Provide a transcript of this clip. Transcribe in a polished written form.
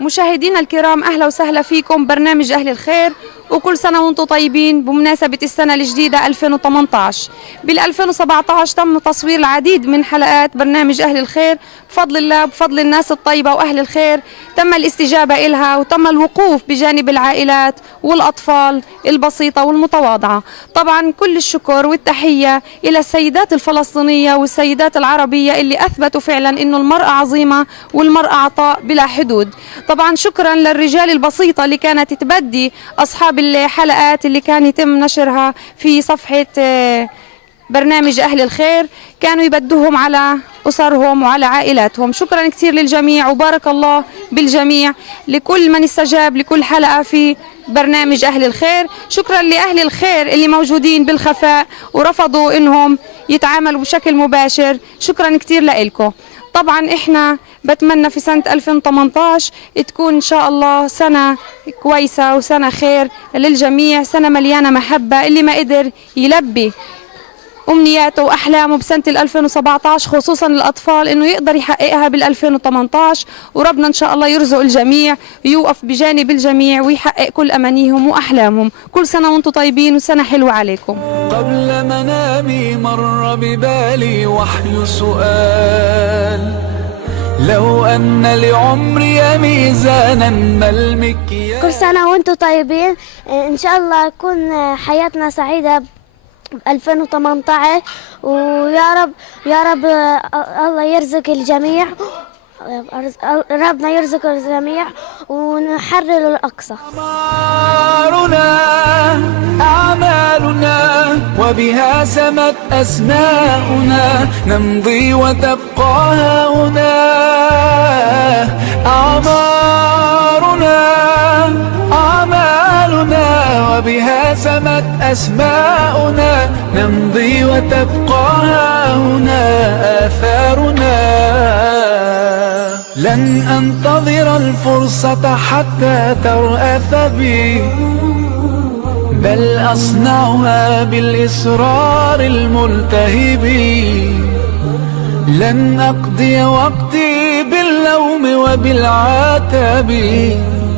مشاهدينا الكرام، أهلا وسهلا فيكم برنامج أهل الخير، وكل سنة وانتم طيبين بمناسبة السنة الجديدة 2018. بال 2017 تم تصوير العديد من حلقات برنامج أهل الخير بفضل الله، بفضل الناس الطيبة وأهل الخير. تم الاستجابة إلها وتم الوقوف بجانب العائلات والأطفال البسيطة والمتواضعة. طبعا كل الشكر والتحية إلى السيدات الفلسطينية والسيدات العربية اللي أثبتوا فعلا إنه المرأة عظيمة والمرأة عطاء بلا حدود. طبعا شكرا للرجال البسيطة اللي كانت تبدي أصحاب الحلقات اللي كان يتم نشرها في صفحة برنامج أهل الخير، كانوا يبدوهم على أسرهم وعلى عائلاتهم. شكرا كثير للجميع وبارك الله بالجميع، لكل من استجاب لكل حلقة في برنامج أهل الخير. شكرا لأهل الخير اللي موجودين بالخفاء ورفضوا إنهم يتعاملوا بشكل مباشر، شكرا كثير لإلكم. طبعا احنا بتمنى في سنة 2018 تكون ان شاء الله سنة كويسة وسنة خير للجميع، سنة مليانة محبة. اللي ما قدر يلبي أمنياته وأحلامه بسنة 2017 خصوصا الأطفال إنه يقدر يحققها بال 2018، وربنا إن شاء الله يرزق الجميع، يوقف بجانب الجميع ويحقق كل أمانيهم وأحلامهم. كل سنة وأنتم طيبين وسنة حلوة عليكم. قبل منامي مر ببالي وحي سؤال، لو أن لعمري ميزانا ما المكيال. كل سنة وأنتم طيبين، إن شاء الله تكون حياتنا سعيدة 2018، ويا رب يا رب الله يرزق الجميع، ربنا يرزق الجميع ونحرر الأقصى. أعمالنا وبها سمت أسماؤنا، نمضي وتبقى هنا. أعمالنا وبها سمت أسماؤنا، نمضي وتبقى هنا آثارنا. لن أنتظر الفرصة حتى ترأف بي، بل أصنعها بالإصرار الملتهب. لن أقضي وقتي باللوم وبالعتاب،